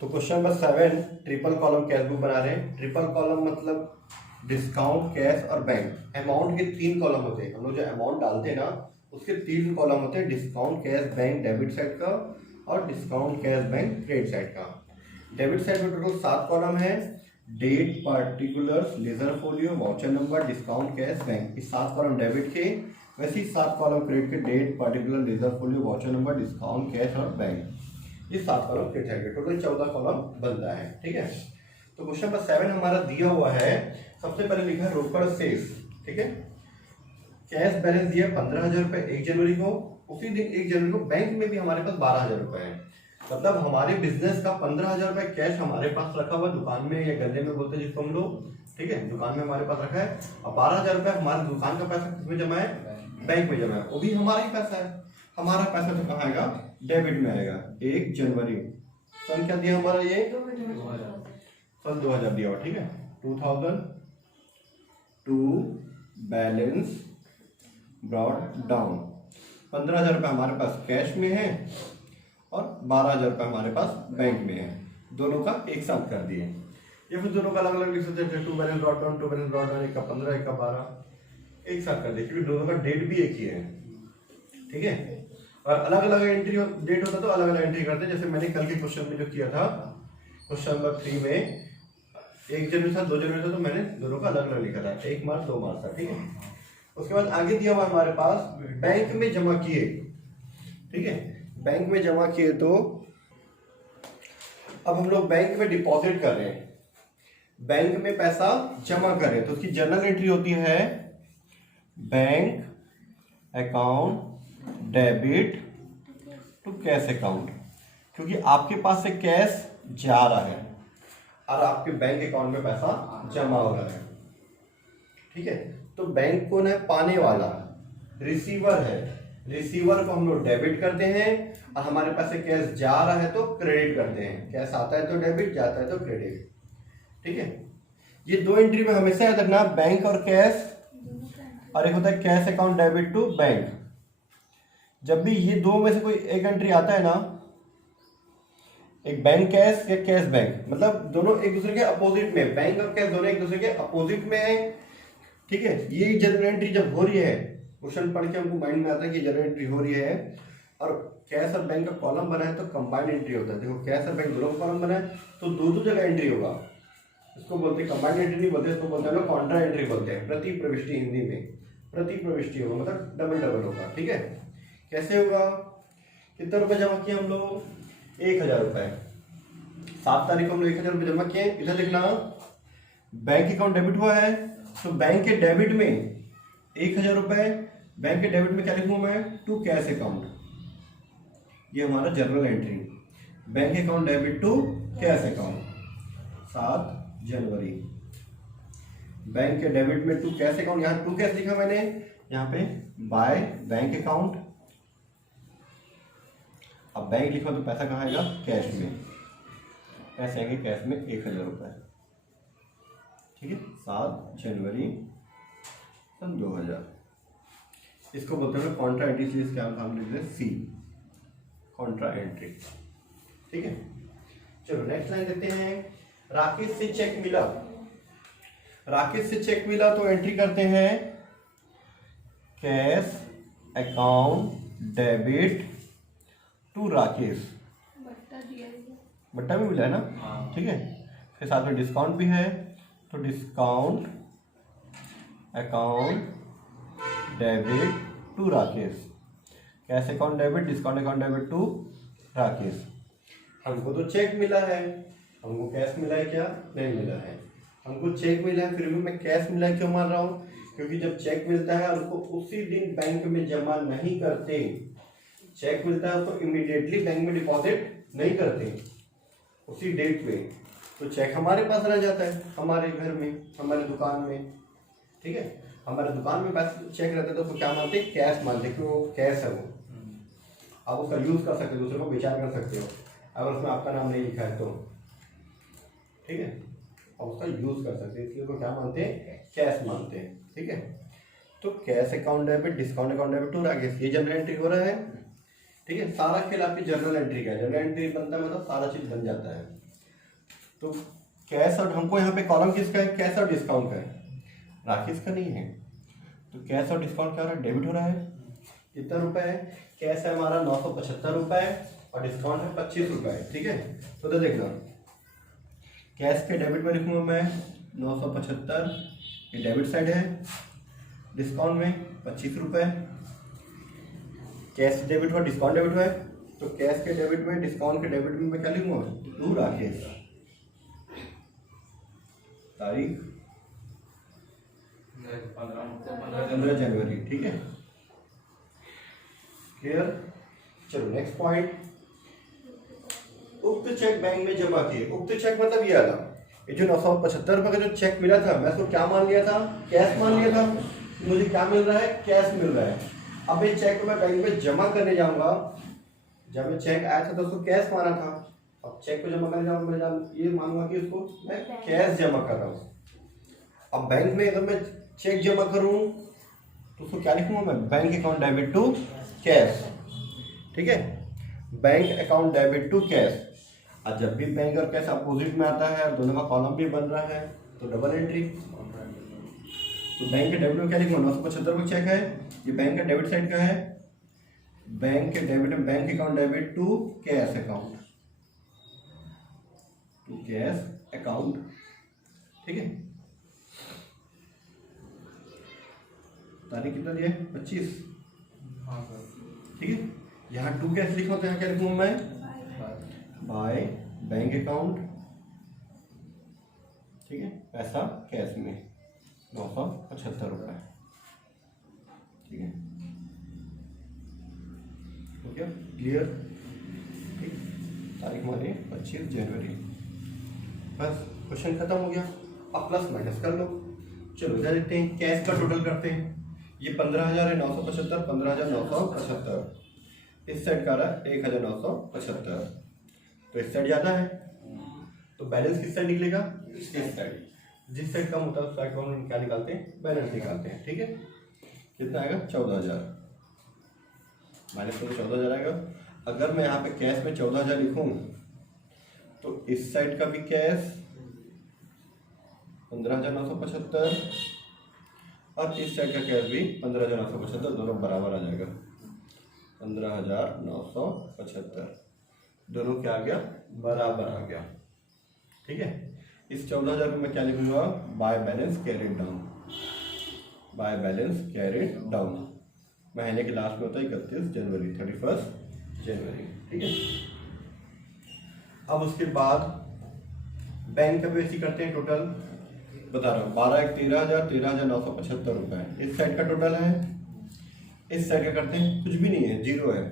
तो question number 7 triple column cash book बना रहे हैं। ट्रिपल कॉलम मतलब डिस्काउंट, कैश और बैंक। अमाउंट के 3 कॉलम होते हैं। हम लोग जो अमाउंट डालते हैं ना उसके 3 कॉलम होते हैं, discount, cash, bank debit side का और discount, cash, bank credit side का। डेबिट साइड में टोटल 7 कॉलम है। Date, particulars, ledger folio, voucher number, discount, cash, bank. इस 7 कॉलम डेबिट के, वैसे ही 7 कॉलम क्रेडिट के। Date, particular, ledger folio, voucher number, discount, cash और बैंक। ये 7 कॉलम क्रेडिट साइड के टोटल 14 कॉलम बनता है। ठीक है, तो क्वेश्चन नंबर 7 हमारा दिया हुआ है। सबसे पहले लिखा है रोकड़ शेष। ठीक है, कैश बैलेंस दिया 15,000 रुपए 1 जनवरी को। उसी दिन 1 जनवरी को बैंक में भी हमारे पास 12,000 रुपए है। मतलब हमारे बिजनेस का 15,000 रुपए कैश हमारे पास रखा हुआ दुकान में या गले में बोलते हैं जिसको हम लोग। ठीक है, दुकान में हमारे पास रखा है और 12,000 रुपए हमारे दुकान का पैसा किसमें जमा है? बैंक में जमा है। वो भी हमारा ही पैसा है। हमारा पैसा तो कहाँ आएगा? डेबिट में आएगा। 1 जनवरी सन क्या दिया हमारा? ये सन 2000 दिया हुआ। ठीक है, 2002 बैलेंस ब्रॉट डाउन। 15,000 रुपये हमारे पास कैश में है और 12,000 रुपये हमारे पास बैंक में है। दोनों का एक साथ कर दिए। ये फिर दोनों का अलग अलग लिख सकते हैं। 2 balance brought down, 2 balance brought down, एक का 15, एक का 12 एक साथ कर दिए क्योंकि दोनों का डेट भी एक ही है। ठीक है, और अलग अलग एंट्री डेट होता तो अलग अलग एंट्री करते। जैसे मैंने कल के क्वेश्चन में जो किया था, क्वेश्चन नंबर 3 में 1 जनवरी था, 2 जनवरी था, तो मैंने दोनों का अलग अलग लिखा था। 1 मार्च 2 मार्च था। ठीक है, उसके बाद आगे दिया हुआ हमारे पास बैंक में जमा किए। ठीक है, बैंक में जमा किए तो अब हम लोग बैंक में डिपॉजिट कर रहे हैं, बैंक में पैसा जमा कर रहे हैं। तो उसकी जर्नल एंट्री होती है bank account debit to cash account, क्योंकि आपके पास से कैश जा रहा है और आपके बैंक अकाउंट में पैसा जमा हो रहा है। ठीक है, तो बैंक कौन है? पाने वाला, रिसीवर है। रिसीवर को हम लोग डेबिट करते हैं और हमारे पास से कैश जा रहा है तो क्रेडिट करते हैं। कैश आता है तो डेबिट, जाता है तो क्रेडिट। ठीक है, ये 2 एंट्री में हमेशा याद रखना, बैंक और कैश, और एक होता है cash account debit to bank. जब भी ये 2 में से कोई एक एंट्री आता है ना, एक बैंक कैश या कैश बैंक, मतलब दोनों एक दूसरे के अपोजिट में, बैंक और कैश दोनों एक दूसरे के अपोजिट में है। ठीक है, ये जनरल एंट्री जब हो रही है, क्वेश्चन पढ़ के हमको माइंड में आता है कि जनरल एंट्री हो रही है और कैश और बैंक का कॉलम बना है तो कंबाइंड एंट्री होता है। देखो कैश और बैंक दोनों का कॉलम बना है तो दो जगह एंट्री होगा। इसको बोलते हैं कंबाइंड एंट्री नहीं बोलते, इसको बोलते हैं लोग कॉन्ट्रा एंट्री बोलते हैं। प्रति प्रविष्टि हिंदी में प्रति प्रविष्टि होगा, मतलब डबल डबल होगा। ठीक है, कैसे होगा? कितने रुपए जमा किए हम लोग? 1,000 रुपए। 7 तारीख को हम लोग 1,000 रुपए जमा किए। इधर देखना, बैंक अकाउंट डेबिट हुआ है तो बैंक के डेबिट में 1,000 रुपए, बैंक के डेबिट में क्या लिखूं मैं? To cash account. ये हमारा general entry, bank account debit to cash account. 7 जनवरी बैंक के डेबिट में टू कैश अकाउंट। यहाँ टू कैश लिखा मैंने, यहाँ पे बाय बैंक अकाउंट। अब बैंक लिखा तो पैसा कहाँ आएगा? कैश में। पैसे आएंगे कैश में 1,000 रुपए। ठीक है, 7 जनवरी सन 2000। इसको बोलते हैं कॉन्ट्रा एंट्री, इसलिए इसका हम लिख दें सी, कॉन्ट्रा एंट्री। ठीक है, चलो नेक्स्ट लाइन देते हैं। राकेश से चेक मिला। राकेश से चेक मिला तो एंट्री करते हैं cash account debit to Rakesh. बट्टा भी मिला है ना? ठीक है, फिर साथ में डिस्काउंट भी है तो discount account debit to Rakesh. Cash account debit, discount account debit to Rakesh. हमको तो चेक मिला है, हमको कैश मिला है क्या? नहीं मिला है। हमको चेक मिला है फिर भी मैं कैश मिला है क्यों मान रहा हूँ? क्योंकि जब चेक मिलता है और उसको उसी दिन बैंक में जमा नहीं करते, चेक मिलता है तो इमीडिएटली बैंक में डिपॉजिट नहीं करते उसी डेट पे, तो चेक हमारे पास रह जाता है, हमारे घर में, हमारे दुकान में। ठीक है, हमारे दुकान में पैसे चेक रहता है तो उसको क्या मानते हैं? कैश मानते हैं, क्योंकि वो कैश है। वो आप उसका यूज कर सकते हो, दूसरे को विचार कर सकते हो अगर उसमें आपका नाम नहीं लिखा है तो। ठीक है, आप उसका यूज कर सकते हैं, इसलिए उसको क्या मानते हैं? कैश मानते हैं। ठीक है, तो cash account debit, discount account debit to Rakesh, ये जनरल एंट्री हो रहा है। ठीक है, सारा खेल आपकी जनरल एंट्री का है। जनरल एंट्री बनता है मतलब सारा चीज बन जाता है। तो कैश और हमको यहाँ पे कॉलम किसका है, कैश और डिस्काउंट का है, राकेश का नहीं है। तो कैश और डिस्काउंट क्या हो रहा है, डेबिट हो रहा है। कितना रुपए है, कैश है हमारा 975 रुपए और डिस्काउंट है 25 रुपए, ठीक है। तो देखना कैश के डेबिट में लिखूंगा मैं 975, ये डेबिट साइड है, डिस्काउंट में 25 रुपए। कैश डेबिट हुआ, डिस्काउंट डेबिट हुआ है, तो कैश के डेबिट में डिस्काउंट के डेबिट में मैं क्या लिखूंगा, 2 राकेश, तारीख 15 जनवरी, ठीक है, क्लियर। चलो नेक्स्ट पॉइंट, उक्त चेक बैंक में जमा किए। उक्त चेक मतलब ये आला, ये जो 975 रुपए का जो चेक मिला था, मैं उसको क्या मान लिया था, कैश मान लिया था। मुझे क्या मिल रहा है, कैश मिल रहा है। अब ये चेक को मैं बैंक में जमा करने जाऊंगा, जब ये चेक आया था तो उसको कैश माना था, अब चेक को जमा करने जाऊंगा, मैं ये मानूंगा कि उसको मैं कैश जमा कर रहा हूँ। अब बैंक में अगर मैं चेक जमा करूं तो उसको क्या लिखूंगा मैं, bank account debit to cash, ठीक है, bank account debit to cash. और जब भी बैंक और कैश अपोजिट में आता है और दोनों का कॉलम भी बन रहा है तो डबल एंट्री। तो बैंक के डेबिट में क्या लिखूंगा, 975 का चेक है, ये बैंक का डेबिट साइड का है, बैंक के डेबिट में bank account debit to cash account, to cash account, ठीक है। तारीख कितना दिया है, 25, ठीक है। यहाँ टू कैश लिखा तो यहाँ क्या लिखूंगा मैं, बाय बैंक अकाउंट, ठीक है, पैसा कैश में 975 रुपए, ठीक है, हो गया क्लियर, ठीक। तारीख माने 25 जनवरी, बस क्वेश्चन खत्म हो गया। अब प्लस माइनस कर लो। चलो इधर देखते हैं, कैश का टोटल करते हैं। ये 15,000 है, 975, 15,975, इस साइड का रहा 1,975, तो इस साइड ज्यादा है, तो बैलेंस किस साइड निकलेगा, इस साइड। जिस साइड कम होता है उस साइड को हम क्या निकालते हैं, बैलेंस निकालते हैं, ठीक है। कितना आएगा, 14,000, माइनस में 14,000 आएगा। अगर मैं यहाँ पे कैश में 14,000 लिखूं तो इस साइड का भी कैश 15,975 और इस साइड का कैश भी 15,975, दोनों बराबर आ जाएगा, 15,975, दोनों क्या आ गया, बराबर आ गया, ठीक है। इस 14,000 को मैं क्या लिखूंगा, by balance carried down, by balance carried down. महीने के लास्ट में होता है 31 जनवरी, 31 जनवरी, ठीक है। अब उसके बाद बैंक का भी ऐसी करते हैं, टोटल बता रहा हूँ, 12 13,000, 13,975 रुपए इस साइड का टोटल है। इस साइड का करते हैं, कुछ भी नहीं है, जीरो है,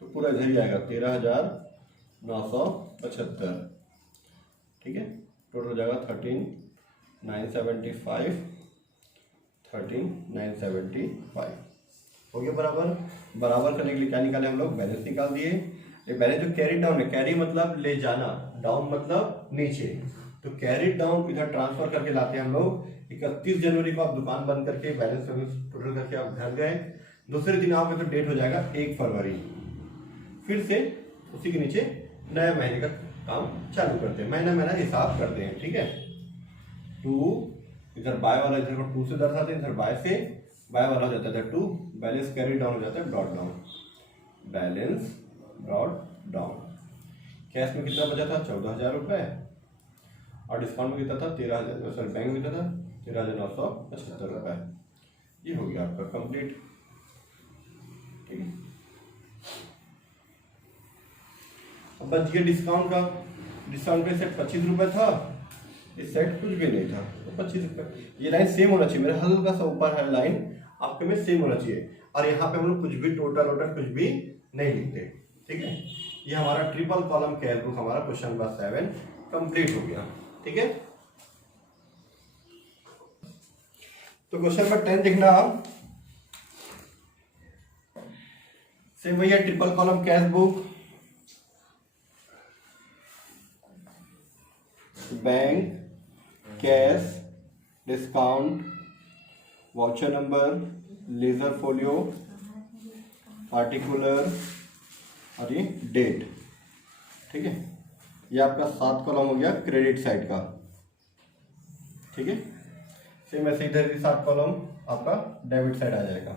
तो पूरा इधर ही आएगा 13,975, ठीक है। टोटल हो जाएगा 13,975, 13,975 हो गया बराबर। बराबर करने के लिए क्या निकाले हम लोग, बैलेंस निकाल दिए। ये बैलेंस जो कैरी डाउन है, कैरी मतलब ले जाना, डाउन मतलब नीचे, तो कैरी डाउन इधर ट्रांसफर करके लाते हैं हम लोग। 31 जनवरी को आप दुकान बंद करके बैलेंस टोटल करके आप घर गए, दूसरे दिन आप तो डेट हो जाएगा 1 फरवरी, फिर से उसी के नीचे नए महीने का काम चालू करते हैं, महीना महीना हिसाब करते हैं, ठीक है। 2 इधर बाय वाला इधर को 2 से दर्शाते हैं, इधर बाय से, बाय वाला हो जाता है 2, बैलेंस कैरी डाउन हो जाता है dot down, balance dot down. Cash में कितना बचा था, 14,000 रुपए, और डिस्काउंट में कितना था, 13,000, सॉरी बैंक में कितना था, 13,975 रुपए। ये हो गया आपका कंप्लीट, ठीक है। अब बच गया डिस्काउंट का। डिस्काउंट का सेट 25 रुपए था, इस सेट कुछ भी नहीं था, तो 25 रुपए। ये लाइन सेम होना चाहिए, मेरा हल्का सा ऊपर है लाइन आपके में सेम होना चाहिए, और यहाँ पे हम लोग कुछ भी टोटल वोटल कुछ भी नहीं लिखते, ठीक है। ये हमारा ट्रिपल कॉलम कैश बुक, हमारा क्वेश्चन नंबर 7 कंप्लीट हो गया, ठीक है। तो क्वेश्चन नंबर 10 देखना आप, सेम वही है, triple column cash book, bank, cash, discount, voucher number, ledger folio, particular और ये डेट, ठीक है। ये आपका 7 कॉलम हो गया क्रेडिट साइड का, ठीक है। सेम ऐसे इधर भी 7 कॉलम आपका डेबिट साइड आ जाएगा।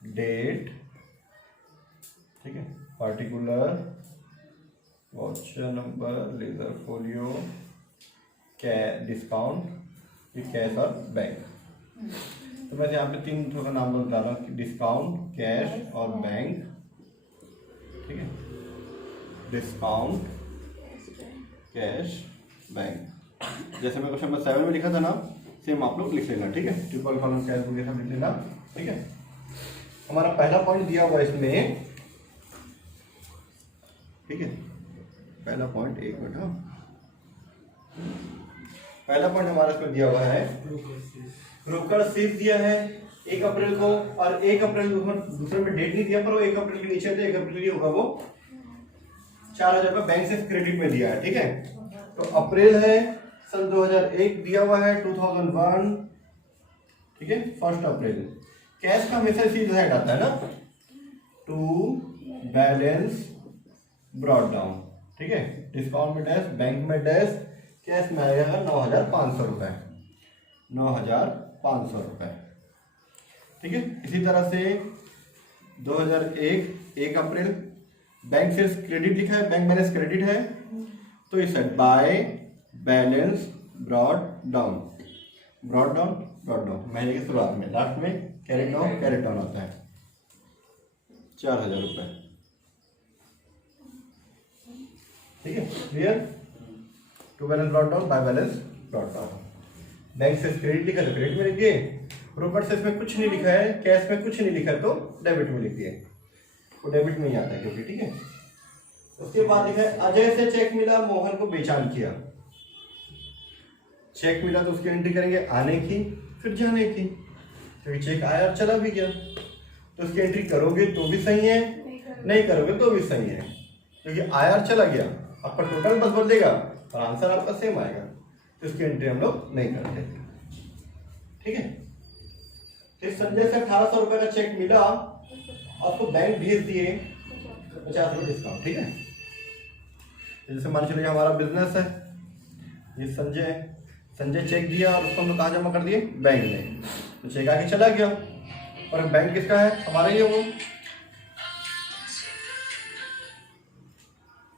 डेट, ठीक है, particular, voucher number, ledger folio, discount, cash और बैंक। तो मैं यहाँ पे 3 थोड़ा नाम बता रहा हूँ, डिस्काउंट, कैश और बैंक, ठीक है। Discount, cash, bank. जैसे मैं क्वेश्चन नंबर 7 में लिखा था ना, सेम आप लोग लिख लेना, ठीक है। ट्रिपल कॉलम कैश बुक ये सब लिख लेना, ठीक है। हमारा पहला पॉइंट दिया हुआ इसमें, ठीक है। पहला पॉइंट, एक मिनट, हाँ, पहला पॉइंट हमारा इसमें दिया हुआ है, रोकड़ सीज दिया है 1 अप्रैल को, और 1 अप्रैल दूसरे में डेट नहीं दिया, पर वो 1 अप्रैल के नीचे थे, 1 अप्रैल की होगा वो 4000 रुपये बैंक से क्रेडिट में दिया है, ठीक है। तो अप्रैल है सन 2001 दिया हुआ है 2001, ठीक है, 1 अप्रैल। कैश का हमेशा सीधा साइड आता है ना, टू बैलेंस ब्रॉड डाउन, ठीक है। डिस्काउंट में डैश, बैंक में डैश, कैश में आएगा 9500 रुपये, 9500 रुपये, ठीक है। इसी तरह से 2001 1 अप्रैल, बैंक से क्रेडिट लिखा है, बैंक बैलेंस क्रेडिट है, तो इस side by balance brought down, brought down, brought down, महीने की शुरुआत में, लास्ट में कैरेट डाउन होता है 4000 रुपये, ठीक है, clear. To balance brought down, by balance brought down. Bank से क्रेडिट लिखा तो क्रेडिट में लिख दिए, रोकड़ से इसमें कुछ नहीं लिखा है, कैश में कुछ नहीं लिखा तो डेबिट में लिख दिए, वो डेबिट में ही आता है क्योंकि, ठीक है। उसके बाद लिखा है अजय से चेक मिला, मोहन को बेचान किया। चेक मिला तो उसकी एंट्री करेंगे आने की फिर जाने की, क्योंकि चेक आया और चला भी गया, तो उसकी एंट्री करोगे तो भी सही है, नहीं करोगे तो भी सही है, क्योंकि आया और चला गया, आपका टोटल बस बदलेगा और आंसर आपका सेम आएगा, तो इसकी एंट्री हम लोग नहीं करते, ठीक है। फिर संजय से 1800 रुपए का चेक मिला, आपको बैंक भेज दिए 50 रुपये डिस्काउंट, ठीक है। जैसे मान चलिए हमारा बिजनेस है, ये संजय चेक दिया और उसको हम लोग कहाँ जमा कर दिए, बैंक में, तो चेक आके चला गया, और बैंक किसका है, हमारा ही है वो,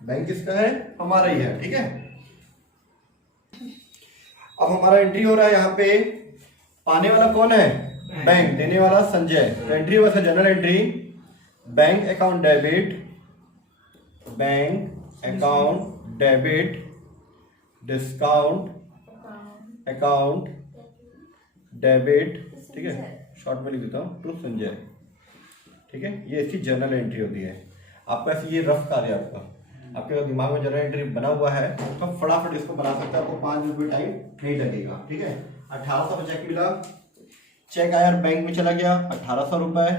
बैंक किसका है, हमारा ही है, ठीक है। अब हमारा एंट्री हो रहा है यहाँ पे, पाने वाला कौन है, बैंक, देने वाला संजय, तो एंट्री हुआ general entry, bank account debit, bank account debit, discount account debit, ठीक है, शॉर्ट में लिख देता हूँ, टू संजय, ठीक है। ये इसकी जनरल एंट्री होती है। आपका ऐसे ये रफ कार्य आपके दिमाग में जनरल एंट्री बना हुआ है तो फटाफट इसको बना सकते हैं, आपको 5 मिनट भी टाइम नहीं लगेगा, ठीक है। 1800 का चेक मिला, चेक आया और बैंक में चला गया 1800 रुपये,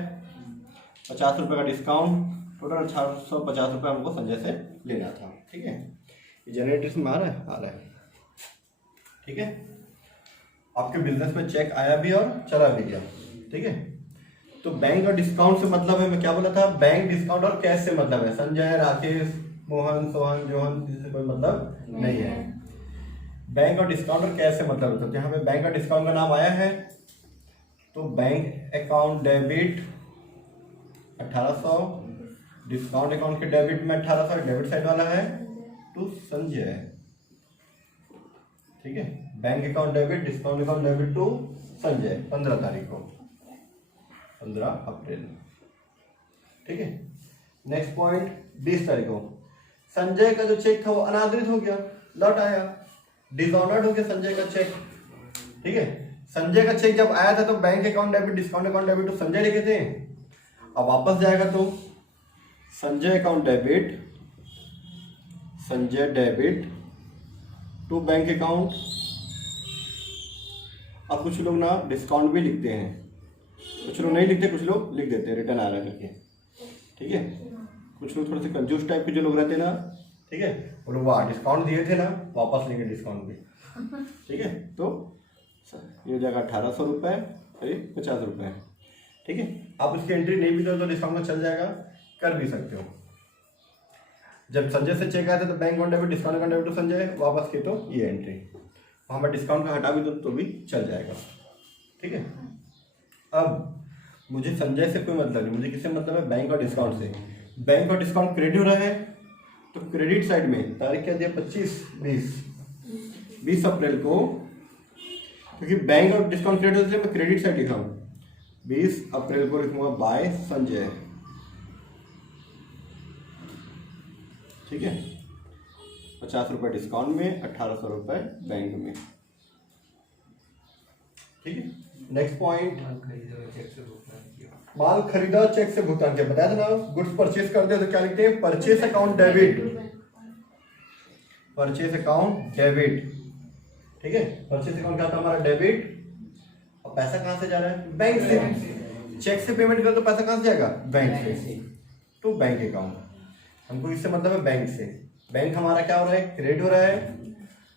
50 रुपये का डिस्काउंट, टोटल 1850 रुपये हमको संजय से लेना था, ठीक है। ये जनरल एंट्री में आ रहा है, ठीक है। आपके बिजनेस में चेक आया भी और चला भी गया, ठीक है। तो बैंक और डिस्काउंट से मतलब है, मैं क्या बोला था, बैंक, डिस्काउंट और कैश से मतलब है, संजय, राकेश, मोहन, सोहन, जोहन से कोई मतलब नहीं है। बैंक और डिस्काउंट और कैश से मतलब होता है, यहाँ पे बैंक और डिस्काउंट का नाम आया है, तो bank account debit 1800, discount account के डेबिट में 1800, डेबिट साइड वाला है, टू संजय, ठीक है। Bank account debit, discount account debit to Sanjay, 15 तारीख को, 15 अप्रैल, ठीक है। नेक्स्ट पॉइंट 20 तारीख को संजय का जो चेक था वो अनादरित हो गया, लौट आया, डिसऑनर्ड हो गया संजय का चेक, ठीक है। संजय का चेक जब आया था तो bank account debit, discount account debit to Sanjay लिखे थे, अब वापस जाएगा तो Sanjay account debit, Sanjay debit to bank account. अब कुछ लोग ना डिस्काउंट भी लिखते हैं, कुछ लोग नहीं लिखते, कुछ लोग लिख देते हैं रिटर्न आ रहा करके, ठीक है। कुछ लोग थोड़े से कंजूस टाइप के जो लोग रहते हैं ना, ठीक है, वो लोग वाह डिस्काउंट दिए थे ना, वापस लेंगे डिस्काउंट भी, ठीक है। तो ये हो जाएगा 1800 रुपये और 50 रुपये, ठीक है। आप उसकी एंट्री नहीं भी करो तो डिस्काउंट में चल जाएगा, कर भी सकते हो। जब संजय से चेक आया था तो bank account debit discount account debit to Sanjay, वापस की तो ये एंट्री, वहाँ मैं डिस्काउंट का हटा भी दूँ तो भी चल जाएगा। ठीक है। अब मुझे संजय से कोई मतलब नहीं, मुझे किससे मतलब है, बैंक और डिस्काउंट से। बैंक और डिस्काउंट क्रेडिट हो रहा है तो क्रेडिट साइड में तारीख क्या दिया 20 अप्रैल को, क्योंकि बैंक और डिस्काउंट क्रेडिट होते हैं, मैं क्रेडिट साइड लिखा हूँ। 20 अप्रैल को लिखूंगा बाय संजय। ठीक है। 50 रुपये डिस्काउंट में, 1800 रुपये बैंक में। ठीक है। नेक्स्ट पॉइंट, माल खरीदा चेक से भुगतान किया, बताया था ना, गुड्स परचेज कर दे तो क्या लिखते हैं, purchase account debit, purchase account debit. ठीक है। परचेज अकाउंट क्या था हमारा, डेबिट, और पैसा कहां से जा रहा है, बैंक से। चेक से पेमेंट कर तो पैसा कहां से जाएगा, बैंक से, तो बैंक अकाउंट। हमको इससे मतलब है बैंक से। बैंक हमारा क्या हो रहा है, क्रेडिट हो रहा है,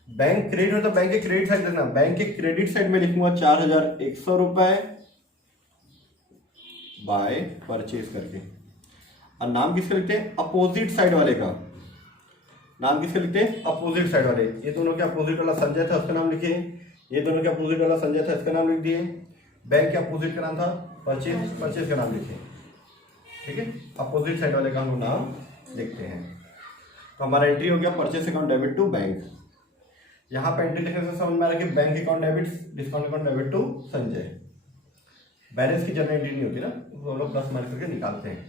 बैंक क्रेडिट हो तो बैंक के क्रेडिट साइड देखना, बैंक के क्रेडिट साइड में लिखूंगा 4100 रुपए बाय परचेज करके। और नाम किसका लिखते हैं, अपोजिट साइड वाले का नाम किसका लिखते हैं, अपोजिट साइड वाले। ये दोनों के अपोजिट वाला संजय था, उसका नाम लिखिए। ये दोनों के अपोजिट वाला संजय था, इसका नाम लिख दिए। बैंक के अपोजिट का नाम था परचेज, परचेज का नाम लिखिए। ठीक है। अपोजिट साइड वाले का हम नाम लिखते हैं। तो हमारा एंट्री हो गया purchase account debit to bank. यहाँ पे एंट्री लिखने से समझ में आ रहा है कि bank account debit discount account debit to Sanjay. Balance की जनरल एंट्री नहीं होती ना, वो लोग प्लस माइनस करके निकालते हैं।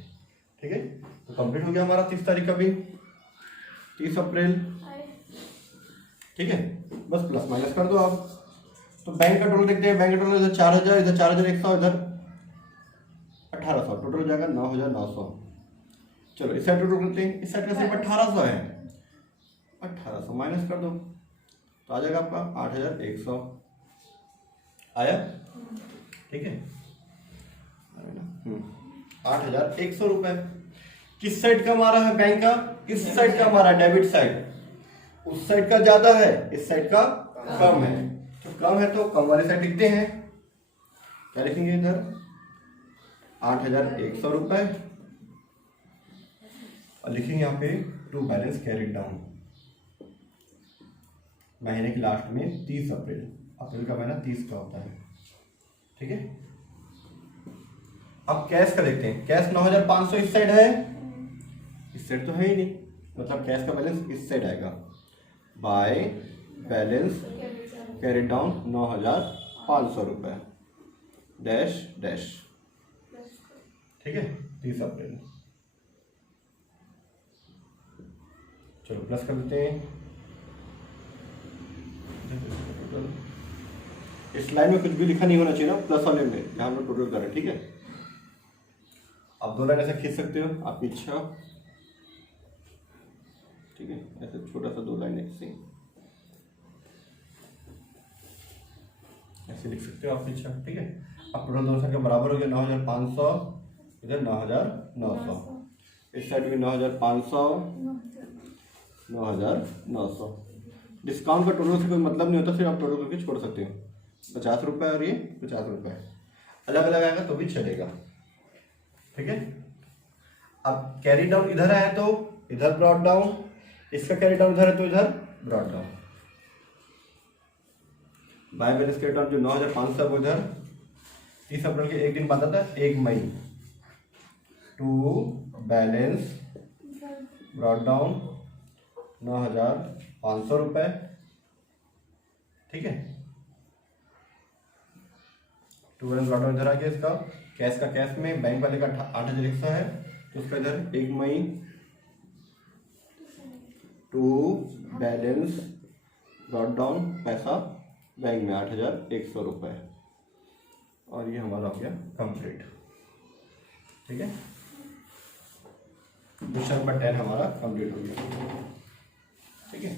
ठीक है। तो कंप्लीट हो गया हमारा 30 तारीख का भी, 30 अप्रैल। ठीक है। बस प्लस माइनस कर दो आप। तो बैंक का टोटल देखते हैं, बैंक का टोटल इधर 4000, इधर 4100, इधर 1800, टोटल हो जाएगा 9900। चलो इस साइड टोटल करते हैं, इस साइड का सिर्फ 1800 है, 1800 माइनस कर दो तो आ जाएगा आपका 8100 आया। ठीक है। 8100 रुपए। किस साइड का हमारा है, बैंक का, इस साइड का हमारा डेबिट साइड, उस साइड का ज्यादा है, इस साइड का कम है। तो कम है तो कम वाले साइड लिखते हैं, क्या लिखेंगे इधर 8100 रुपए, और लिखेंगे यहाँ पे टू बैलेंस कैरिड डाउन। महीने के लास्ट में 30 अप्रैल, अप्रैल का महीना 30 का होता है। ठीक है। अब कैश का देखते हैं। कैश 9500 इस साइड है, इस साइड तो है ही नहीं, मतलब कैश का बैलेंस इस साइड आएगा बाय बैलेंस कैरिड डाउन 9500 रुपए डैश डैश। ठीक है। 30 अप्रैल। चलो प्लस कर देते हैं। इस लाइन में कुछ भी लिखा नहीं होना चाहिए ना, प्लस वाले में जहां हम लोग टोटल कर रहे हैं। ठीक है। आप 2 लाइन ऐसे खींच सकते हो, आपकी इच्छा। ठीक है। ऐसे छोटा सा 2 लाइन ऐसे ऐसे लिख सकते हो, आपकी इच्छा। ठीक है। अब टोटल दोनों संख्या बराबर हो गया, 9500, इधर 9900, इस साइड भी 9500, 9900। डिस्काउंट का टोटल से कोई मतलब नहीं होता, फिर आप टोटल करके छोड़ सकते हो। 50 रुपये और ये 50 रुपये, अलग अलग आएगा तो भी चलेगा। ठीक है। अब कैरी डाउन इधर आया तो इधर ब्रॉड डाउन, इसका कैरी डाउन इधर है तो इधर broad down. By balance carry down जो 9500 वो इधर 30 अप्रैल के एक दिन बाद आता है, 1 मई, टू बैलेंस ब्रॉड डाउन 9500 रुपये। ठीक है। टू बैलेंस ब्रॉड डाउन इधर आ गया, इसका कैश का कैश में, बैंक वाले का 8100 है तो उसका इधर 1 मई, टू बैलेंस ब्रॉड डाउन पैसा बैंक में 8100 रुपये, और ये हमारा हो गया कंप्लीट। ठीक है। क्वेश्चन नंबर 10 हमारा कंप्लीट हो गया। ठीक है।